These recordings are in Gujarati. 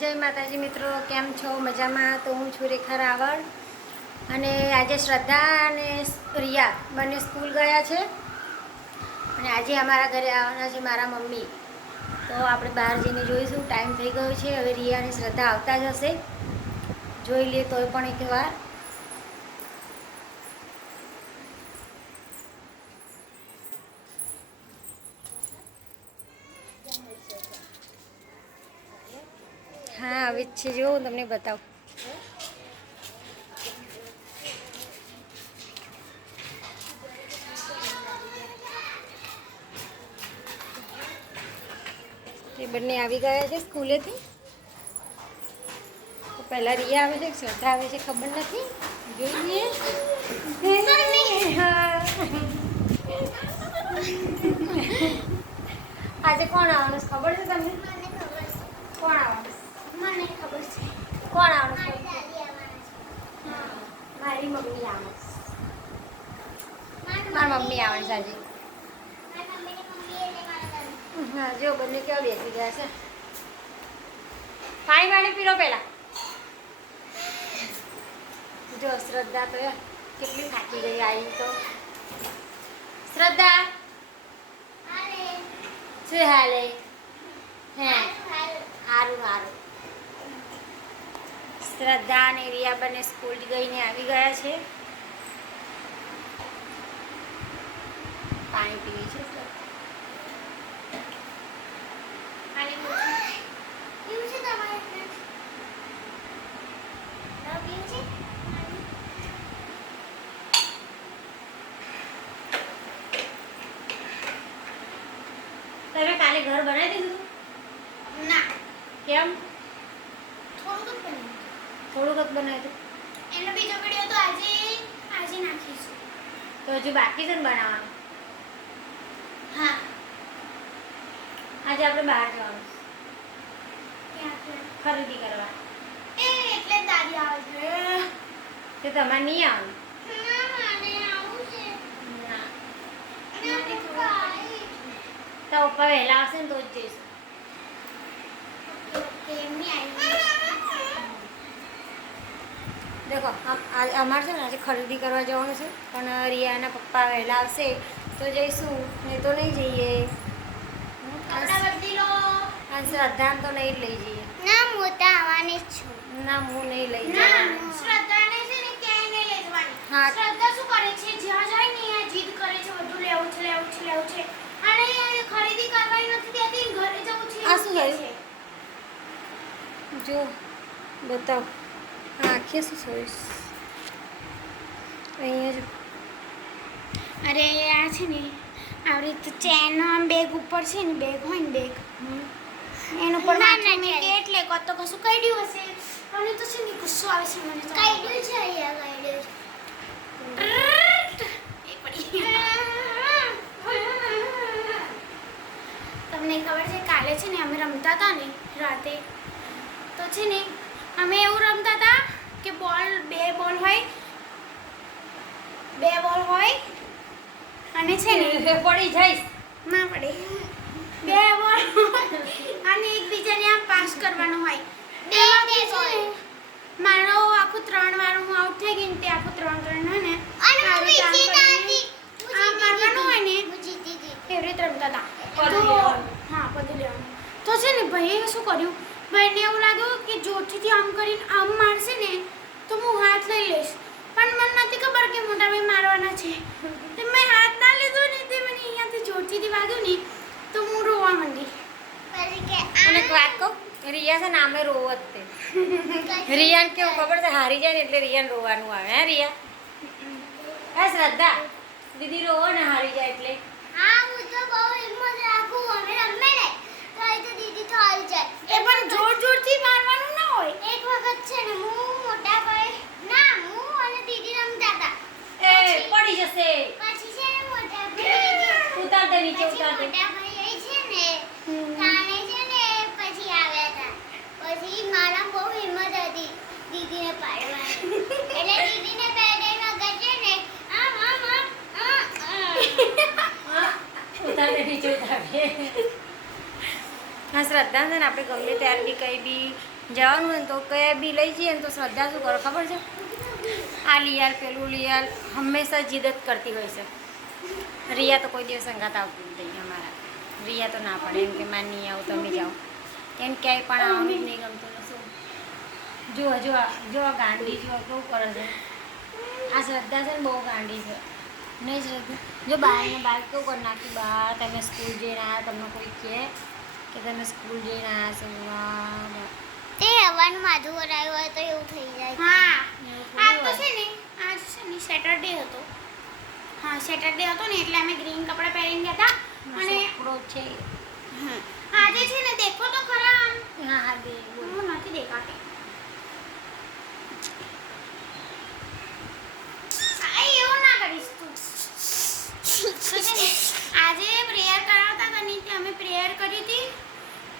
જય માતાજી મિત્રો, કેમ છો? મજામાં? તો હું છું રેખા રાવળ અને આજે શ્રદ્ધા અને રિયા બંને સ્કૂલ ગયા છે અને આજે અમારા ઘરે આવવાના છે મારા મમ્મી. તો આપણે બહાર જઈને જોઈશું. ટાઈમ થઈ ગયો છે, હવે રિયા અને શ્રદ્ધા આવતા જ હશે. જોઈ લઈએ તોય પણ એક વાર. હા, આવે જ છે. જો હું તમને બતાવું. એ બંને આવી ગયા છે સ્કૂલેથી. તો પહેલાં રિયા આવે છે કે શ્રદ્ધા આવે છે ખબર નથી. જોઈએ. આજે કોણ આવવાનું છે ખબર છે તમને? કોણ આવવાનું? મને ખબર છે. કોણ આવવાનું છે? મારી દાદી આવવાના છે. મારી મમ્મી આવવાનું છે. મારી મારી મમ્મી આવવાની છે આજે. મમ્મીની મમ્મી એટલે મારા દાદી. હા, જો બંને કેવા બેસી ગયા છે. પાણી પીરો પહેલા. જો શ્રદ્ધા તો કેટલી થાકી ગઈ આવી તો. શ્રદ્ધા અરે શું હાલે? હે હારું. સારું. શ્રદ્ધા અને રિયા બંને સ્કૂલ ગઈને આવી ગયા છે. પાણી પીવી છે શ્રદ્ધા. પાણી પીવું છે તમારે? પીવું છે? તમે કાલે ઘર બનાવી દીધું? ના, કેમ? થોડુંક જ બન્યું. થોડુંક જ બનાવ્યું હતું. એનો બીજો વિડિયો તો આજે નાખીશું. તો હજુ બાકી છે ને બનાવવાનું. હા. આજે આપણે બહાર જવાનું છે. ક્યાં છે? ખરીદી કરવા. એટલે જ દાદી આવે છે. તે તમારે નહીં આવવાનું. ના, મને આવું છે. ના. મને પપ્પા આવી. તો પપ્પા વહેલા આવશે ને તો જ જઈશું. ઓકે, એમની આવી. દેખો અમારે છે ને આજે ખરીદી કરવા જવાનું છે, પણ રિયાના પપ્પા વહેલા આવશે તો જઈશું, નહીં તો નહીં જઈએ. કપડાં બદલી લો. અને શ્રદ્ધાને તો નહીં જ લઈ જઈએ. ના, હું તો આવવાની જ છું. ના, હું નહીં લઈ ના, જવાનું. શ્રદ્ધાને છે ને ક્યાંય નહીં લઈ જવાની. હા. શ્રદ્ધા શું કરે છે? જ્યાં જાય ને ત્યાં જીદ કરે છે, બધું લેવું છે. અને ખરીદી કરવાની નથી દેતી, ઘરે જવું છે. આ શું એવું થયું? કહે છે. જો બતાવ. આંખે શું જોઈશ? અહીંયા જો. અરે આ છે ને આવી રીતે ચેન બેગ ઉપર છે ને, બેગ હોય ને બેગ એનું ઉપર માથું મૂકે એટલે તો કશું કાઢ્યું હશે. અને તો છે ને ગુસ્સો આવે છે મને તો. કાઢ્યું છે અહીંયા કાઢ્યું છે. એ પડી. તમને ખબર છે કાલે છે ને અમે રમતા હતા ને રાતે, તો છે ને અમે એવું રમતા હતા કે બે બોલ હોય અને છે ને પડી જઈશ. ના પડે. બે બોલ અને એકબીજાને આમ પાસ કરવાનો હોય. તેમાંથી છે ને મારો આખું 3 વાર હું આઉટ થઈ ગઈ ને તે આખું 3 હોય ને આવી આમ મારવાનું હોય ને એવી રીતે રમતા હતા. પદી તો લેવાનું. હા, પદી લેવાનું. તો છે ને ભાઈએ શું કર્યું, ભાઈને એવું લાગ્યું કે જોરથી આમ કરીને આમ મારશે ને તો હું હાથ લઈ લઈશ, પણ મને નથી ખબર કે મોટા ભાઈ મારવાના છે. તો મેં હાથ ના લીધો ને તે મને અહીંયાથી જોરથી વાગ્યું ને તો હું રોવા માંડી. અને એક વાત કહું, રિયા છે ને આમે રોવત તે. રિયાને કેવું ખબર છે, હારી જાય ને એટલે રિયાને રોવાનું આવે. હે રિયા? હે શ્રદ્ધા? દીદી રોવો ને હારી જાય એટલે. હા, હું તો બહુ હિંમત રાખું. અમે રમે ને તો એ તો દીદી તો હારી જાય. એ પણ જોરથી મારવાનું ના હોય. એક વખત છે ને હું મોટા ભાઈ અને દીદી રમતા હતા. એ પડી જશે. પછી છે ને મોટા ભાઈ ઉતાર દે નીચે, પછી ઉતાર દે. મોટા ભાઈ છે ને તાણે છે ને પછી આવ્યા હતા. પછી મારા બહુ હિંમત હતી દીદીને પાડવાની. એટલે દીદીને બે વગર છે ને આમ ઉતાર દે નીચે, ઉતાર દે. હા શ્રદ્ધા છે ને આપણે ગમે ત્યારે બી કંઈ બી જવાનું હોય ને તો કયા બી લઈ જઈએ ને તો શ્રદ્ધા શું કરે ખબર છે, આ લિયાલ પેલું લિયાલ હંમેશા જીદ જ કરતી હોય છે. રિયા તો કોઈ દિવસ સંગાત આવતી નથી અમારા. રિયા તો ના પડે એમ કે માર નહીં આવું, તમે જાઓ. એમ ક્યાંય પણ આવવાનું જ નહીં ગમતું ને શું. જો ગાંડી જો કેવું કરે છે. આ શ્રદ્ધા છે ને બહુ ગાંડી છે. નહીં શ્રદ્ધા જો બહારને બહાર કેવું કરી નાખી, બહાર તમે સ્કૂલ જઈને આવ્યા, તમને કોઈ કહે કે તમે સ્કૂલ જઈને આવ્યા છો? વાહ, તે હવાનું માથું ભરાયું હોય તો એવું થઈ જાય. હા આજ તો છે ને, આજ છે ને સેટરડે હતો. હા સેટરડે હતો ને એટલે અમે ગ્રીન કપડાં પહેરીને ગયા હતા. અને છોકરો છે. આજે છે ને દેખો તો ખરા આમ. હા દે હું નથી દેખાતી. આ એવું ના કરીશ તું. તો છે ને આજે પ્રેયર કરાવતા હતા ને તે અમે પ્રેયર કરી હતી.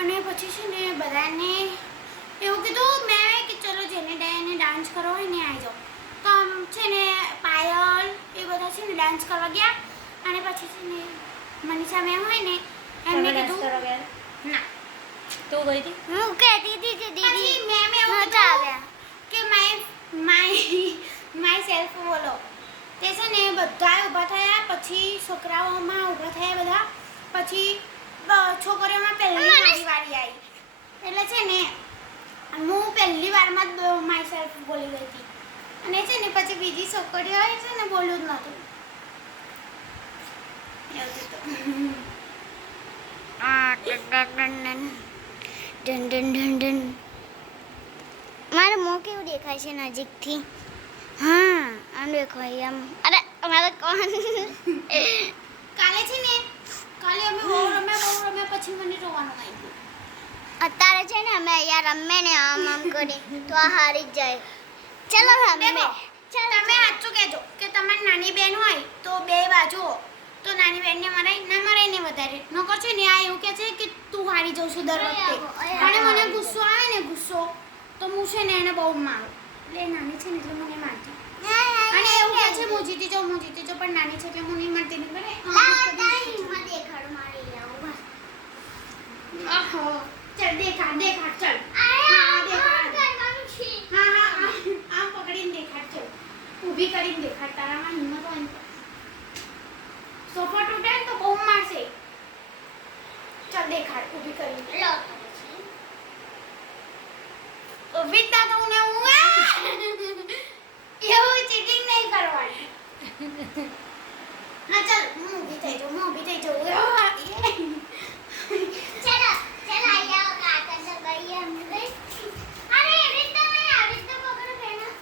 અને પછી છે ને બધાને એવું કીધું મેં કે ચલો જેને ડાન્સ કરવો હોય ને આવી જાઓ. તો આમ છે ને પાયલ એ બધા છે ને ડાન્સ કરવા ગયા. અને પછી છે ને મનીષા મેમ હોય ને એમને કીધું ના તું ગઈ હતી? હું કહેતી હતી કે દીદી મેમ એવું આવ્યા કે માય સેલ્ફ બોલો. તે છે ને બધા ઊભા થયા, પછી છોકરાઓમાં ઊભા થયા બધા, પછી છોકરીઓમાં પહેલી મારી વારી આવી. એટલે છે ને હું પહેલી વારમાં જ માય સેલ્ફ બોલી ગઈ હતી. અને છે ને પછી બીજી છોકરીઓ છે ને બોલ્યું જ નહોતું. મારું મોં કેવું દેખાય છે નજીકથી? હા આમ દેખાય આમ. અરે અમારે કોણ કાલે છે ને કાલે અમે બહુ રમ્યા પછી મને રોવાનું આવી ગયું. અત્યારે છે ને અમે અહીંયા રમે ને આમ કરી તો આ હારી જ જાય. ચલો રમે. તમે સાચું કહેજો કે તમારી નાની બેન હોય તો બે બાજુ તો નાની બેનને મરાય ના મરાય ને વધારે નકર છે ને આ એવું કહે છે કે તું હારી જાઉં છું દર વખતે. અને મને ગુસ્સો આવે ને ગુસ્સો તો હું છે ને એને બહુ મારું. એટલે નાની છે ને એટલે મને મારતી. અને એવું કહે છે હું જીતી જાઉં પણ નાની છે એટલે હું નહીં મારતી નહીં બને. ચલ દેખાડ ચલ. આમ પકડીને દેખાડ ચલ. ઊભી કરીને દેખાડ. તારામાં હિંમત હોય ને સોફા તૂટે ને તો બહુ મારશે. ચલ દેખાડ ઊભી કરીને. ઊભી જ ના થવું ને હું એવું ચીટિંગ નહીં કરવાની. હા ચલ હું ઊભી થઈ જાઉં. ચલો આઈ આવો કાકા તો ગઈ એમ ગઈ. અરે એવી રીતે નહીં આવી રીતે પકડો બેના.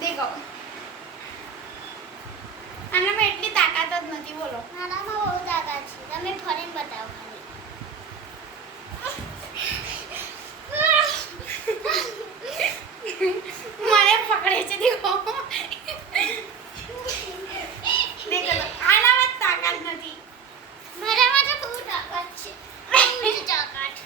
દેખો આનામાં એટલી તાકાત જ નથી બોલો. આનામાં બહુ તાકાત છે. તમે ફરીને બતાવો ખાલી. મને પકડે છે દેખો. આનામાં તાકાત નથી. મારામાં તો બહુ તાકાત છે. તાકાત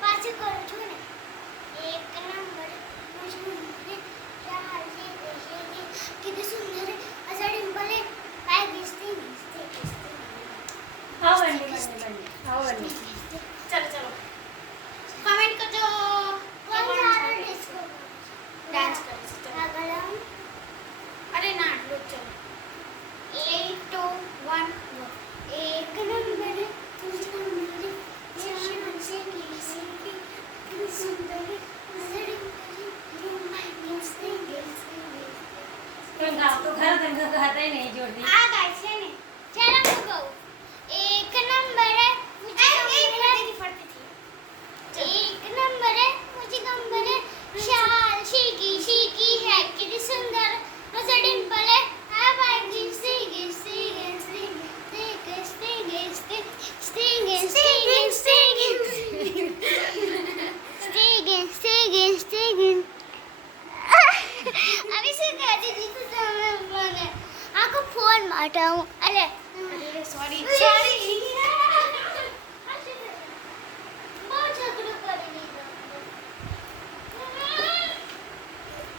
પાછું કરું છું. ગાતા નહીં જોડતી. આ ગાય છે ને ચાલો હું કહું એક નંબરે एक नंबर है मुझे नंबर है शाल शीकी शीकी है कितनी सुंदर मुझे डिंपल है आ बाजी sting sting sting sting sting sting sting sting sting sting अभी से कहती थी तो તમે મને આખો ફોન માટે હું અલે અરે સોરી સોરી બહુ ઝઘડો કરી લીધો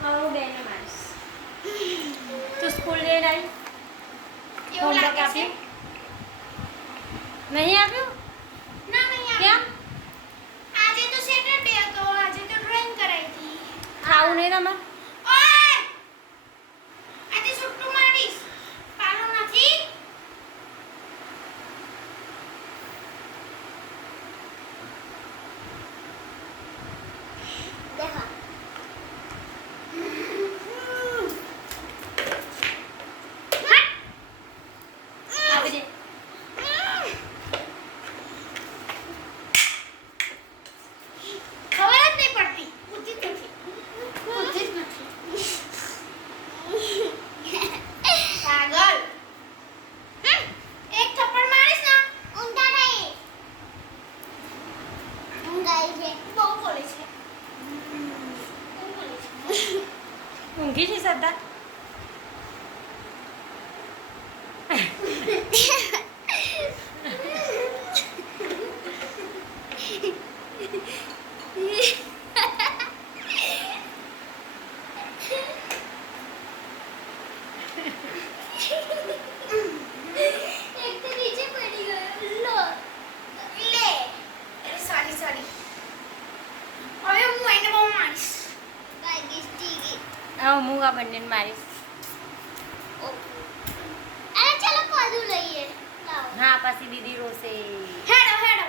આવું બેને મારીશ. તું સ્કૂલ જઈને આવી? એવું હોમવર્ક લાગે છે આપ્યું? નહીં આપ્યું? ના નહીં કેમ? આજે તો સેટરડે હતો આજે તો ડ્રોઈંગ કરાઈ હતી ખાવું નહીં તમારે? ઓય આજે છૂટું મારીશ પાલો નથી દેખા આવી દે. ખબર જ નહીં પડતી બુદ્ધિ જ નથી બુદ્ધિ જ નથી પાગલ એક થપ્પડ મારીશ ને ઊંધા નહીં ઊંઘાઈ છે બહુ બોલે છે બહુ બોલે છે ઊંઘી છે શ્રદ્ધા? એક તો નીચે પડી ગયો લો લે અરે સોરી સોરી હવે હું એને બહુ મારીશ ગાઈસ ટીગી હવે હું આ બંનેને મારીશ. અરે ચાલો પાદુ લઈએ લાવો હા પછી દીદી રોશે. હેડો હેડો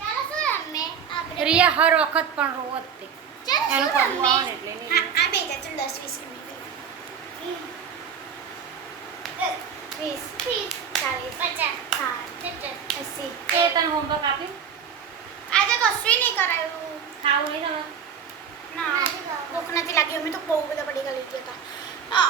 ચાલો શું રમે આપણે રિયા હર વખત પણ રોવત તે. ચાલો એનું શું પડવું આવે રમે ને એટલે નહીં. હા આ બે ચાલ 10 20 મિનિટ 20 30 40 50 60 એ તને હોમવર્ક આપ્યું? આજે કશું નહીં કરાયું ખાવું નહીં તમારે? ના ભૂખ નથી લાગી અમે તો બહુ બધા પડીકા લઈ ગયા હતા